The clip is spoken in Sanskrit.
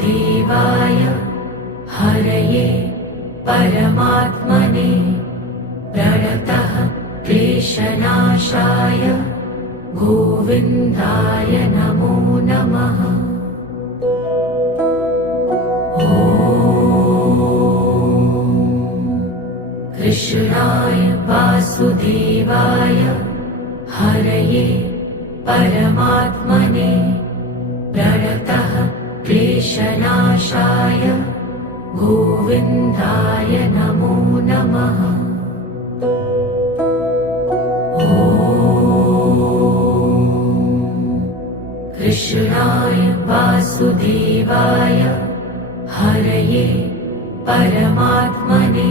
वासुदेवाय हरये परमात्मने प्रणतः क्लेशनाशाय गोविन्दाय नमो नमः। कृष्णाय वासुदेवाय हरये परमात्मने प्रणतः क्लेशनाशाय गोविन्दाय नमो नमः। कृष्णाय वासुदेवाय हरये परमात्मने